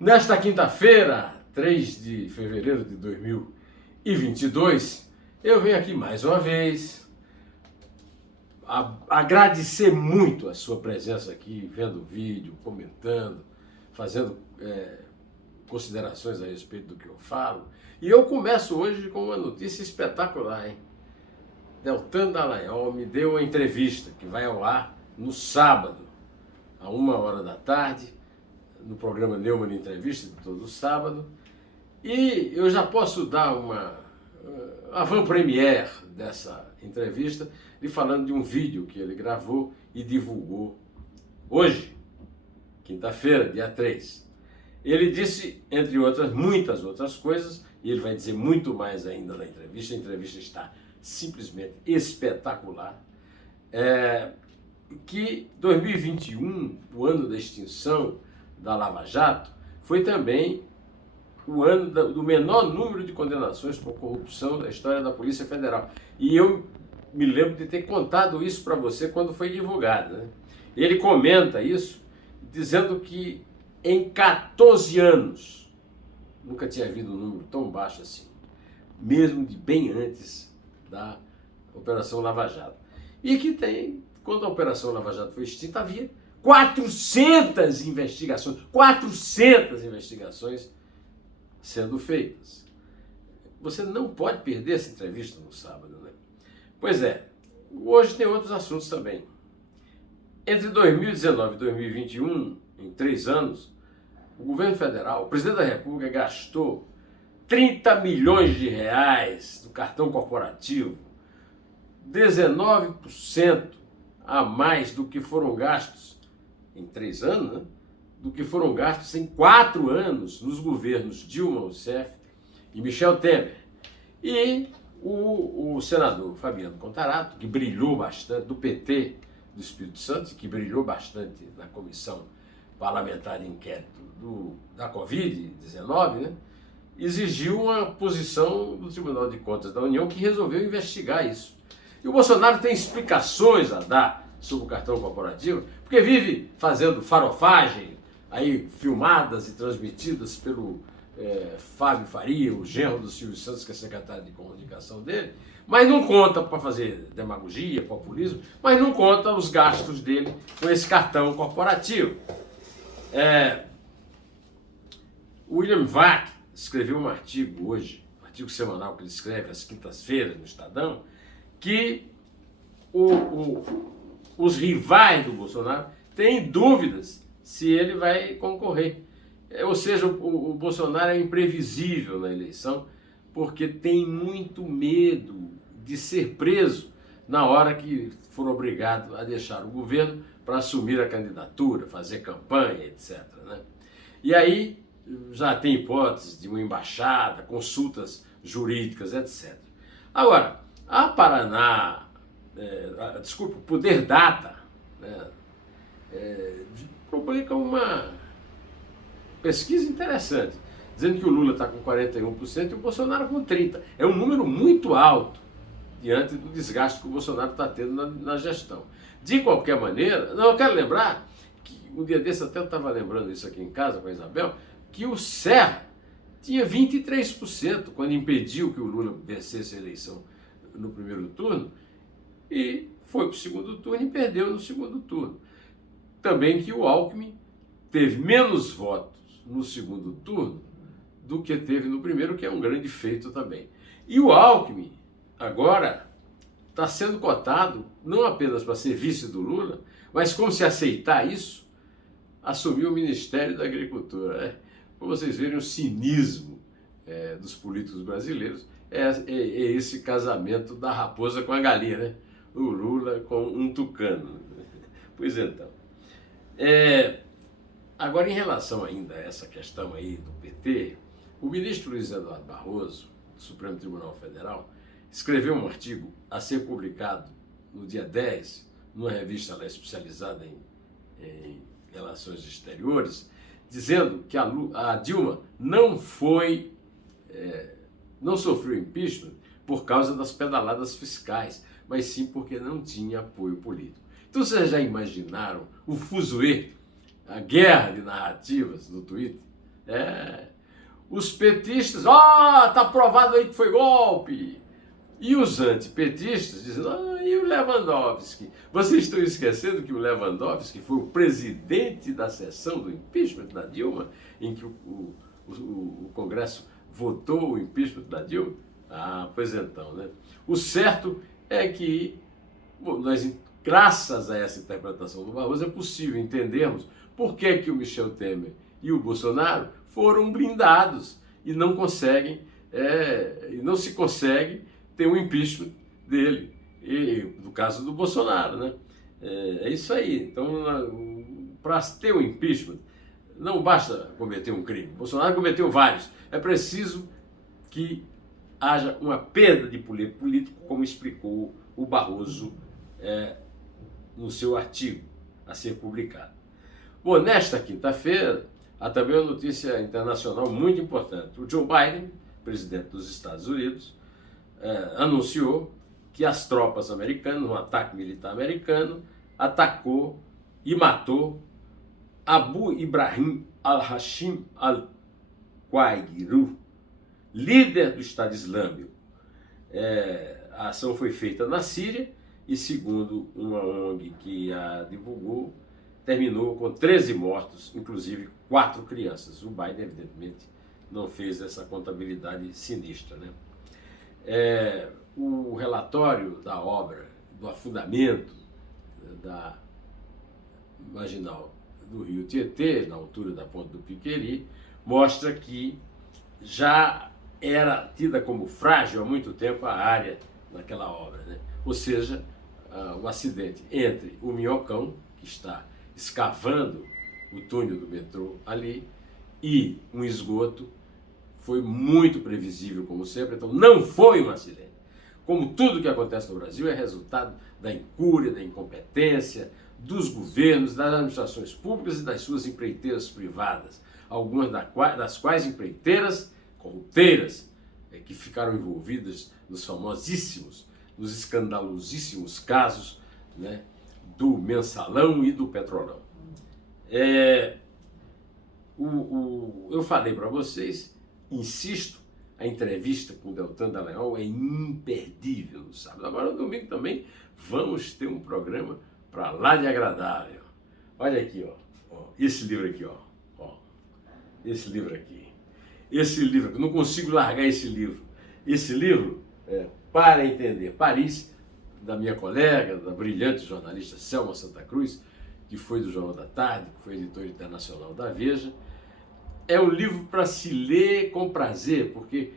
Nesta quinta-feira, 3 de fevereiro de 2022, eu venho aqui mais uma vez agradecer muito a sua presença aqui, vendo o vídeo, comentando, fazendo considerações a respeito do que eu falo. E eu começo hoje com uma notícia espetacular, hein? Deltan Dallagnol me deu uma entrevista que vai ao ar no sábado, a 1h da tarde, no programa Neumann Entrevista, de todo sábado. E eu já posso dar uma avant-première dessa entrevista, lhe falando de um vídeo que ele gravou e divulgou hoje, quinta-feira, dia 3. Ele disse, entre outras, muitas outras coisas, e ele vai dizer muito mais ainda na entrevista. A entrevista está simplesmente espetacular. Que 2021, o ano da extinção da Lava Jato, foi também o ano do menor número de condenações por corrupção da história da Polícia Federal. E eu me lembro de ter contado isso para você quando foi divulgado, né? Ele comenta isso, dizendo que em 14 anos nunca tinha havido um número tão baixo assim, mesmo de bem antes da Operação Lava Jato. E que tem, quando a Operação Lava Jato foi extinta, havia 400 investigações sendo feitas. Você não pode perder essa entrevista no sábado, né? Pois é, hoje tem outros assuntos também. Entre 2019 e 2021, em 3 anos, o governo federal, o presidente da República, gastou 30 milhões de reais do cartão corporativo, 19% a mais do que foram gastos em 3 anos, né? Do que foram gastos em 4 anos nos governos Dilma Rousseff e Michel Temer. E o senador Fabiano Contarato, que brilhou bastante, do PT do Espírito Santo, que brilhou bastante na comissão parlamentar de inquérito da Covid-19, né? Exigiu uma posição do Tribunal de Contas da União que resolveu investigar isso. E o Bolsonaro tem explicações a dar sobre o cartão corporativo, porque vive fazendo farofagem, aí filmadas e transmitidas pelo Fábio Faria, o genro do Silvio Santos, que é secretário de comunicação dele, mas não conta para fazer demagogia, populismo, mas não conta os gastos dele com esse cartão corporativo. William Vac escreveu um artigo hoje, um artigo semanal que ele escreve às quintas-feiras no Estadão, que os rivais do Bolsonaro têm dúvidas se ele vai concorrer. Ou seja, o Bolsonaro é imprevisível na eleição porque tem muito medo de ser preso na hora que for obrigado a deixar o governo para assumir a candidatura, fazer campanha, etc., né? E aí já tem hipótese de uma embaixada, consultas jurídicas, etc. Agora, a Paraná, o Poder Data, né, publica uma pesquisa interessante, dizendo que o Lula está com 41% e o Bolsonaro com 30%. É um número muito alto diante do desgaste que o Bolsonaro está tendo na gestão. De qualquer maneira, eu quero lembrar que um dia desse, até eu estava lembrando isso aqui em casa com a Isabel, que o Serra tinha 23% quando impediu que o Lula vencesse a eleição no primeiro turno e foi para o segundo turno e perdeu no segundo turno. Também que o Alckmin teve menos votos no segundo turno do que teve no primeiro, que é um grande feito também. E o Alckmin agora está sendo cotado não apenas para ser vice do Lula, mas como se aceitar isso, assumir o Ministério da Agricultura. Para vocês verem o cinismo dos políticos brasileiros, é esse casamento da raposa com a galinha, né? O Lula com um tucano. Pois então. Agora, em relação ainda a essa questão aí do PT, o ministro Luiz Eduardo Barroso, do Supremo Tribunal Federal, escreveu um artigo a ser publicado no dia 10, numa revista lá especializada em relações exteriores, dizendo que a Dilma não sofreu impeachment por causa das pedaladas fiscais, mas sim porque não tinha apoio político. Então vocês já imaginaram o fuzuê, a guerra de narrativas no Twitter? Os petistas, tá provado aí que foi golpe. E os antipetistas dizendo, e o Lewandowski? Vocês estão esquecendo que o Lewandowski foi o presidente da sessão do impeachment da Dilma, em que o Congresso votou o impeachment da Dilma? Pois então, né? O certo é que, graças a essa interpretação do Barroso, é possível entendermos por que o Michel Temer e o Bolsonaro foram blindados e não se consegue ter um impeachment dele, e no caso do Bolsonaro, né? É isso aí. Então, para ter um impeachment, não basta cometer um crime. Bolsonaro cometeu vários. É preciso que haja uma perda de poder político, como explicou o Barroso no seu artigo a ser publicado. Bom, nesta quinta-feira, há também uma notícia internacional muito importante. O Joe Biden, presidente dos Estados Unidos, anunciou que as tropas americanas, um ataque militar americano, atacou e matou Abu Ibrahim al-Hashim al-Qaïru, líder do Estado Islâmico. A ação foi feita na Síria e, segundo uma ONG que a divulgou, terminou com 13 mortos, inclusive 4 crianças. O Biden, evidentemente, não fez essa contabilidade sinistra, né? O relatório da obra, do afundamento da marginal do rio Tietê, na altura da ponte do Piqueri, mostra que já era tida como frágil há muito tempo a área naquela obra, né? Ou seja, o acidente entre o minhocão, que está escavando o túnel do metrô ali, e um esgoto, foi muito previsível, como sempre. Então não foi um acidente. Como tudo que acontece no Brasil é resultado da incúria, da incompetência dos governos, das administrações públicas e das suas empreiteiras privadas, algumas das quais empreiteiras corrupteiras, que ficaram envolvidas nos famosíssimos, nos escandalosíssimos casos, né, do Mensalão e do Petrolão. Eu falei para vocês, insisto, a entrevista com o Deltan Dallagnol é imperdível no sábado. Agora, no domingo também, vamos ter um programa para lá de agradável. Olha aqui, esse livro aqui, esse livro aqui. Esse livro, eu não consigo largar esse livro. Esse livro é Para Entender Paris, da minha colega, da brilhante jornalista Selma Santa Cruz, que foi do Jornal da Tarde, que foi editora internacional da Veja. É um livro para se ler com prazer, porque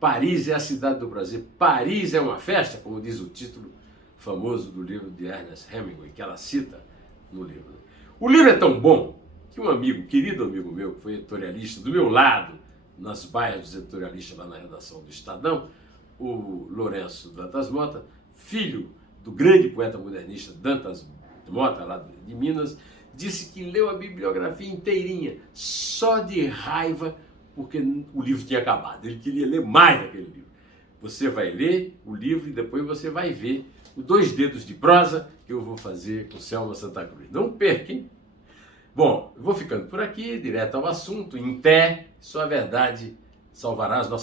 Paris é a cidade do prazer. Paris é uma festa, como diz o título famoso do livro de Ernest Hemingway, que ela cita no livro. O livro é tão bom que um amigo, querido amigo meu, que foi editorialista do meu lado, nas baias dos editorialistas lá na redação do Estadão, o Lourenço Dantas Mota, filho do grande poeta modernista Dantas Mota, lá de Minas, disse que leu a bibliografia inteirinha, só de raiva, porque o livro tinha acabado. Ele queria ler mais aquele livro. Você vai ler o livro e depois você vai ver os 2 dedos de prosa que eu vou fazer com Selma Santa Cruz. Não perquem. Bom, eu vou ficando por aqui, direto ao assunto, em pé, só a verdade salvará as nossas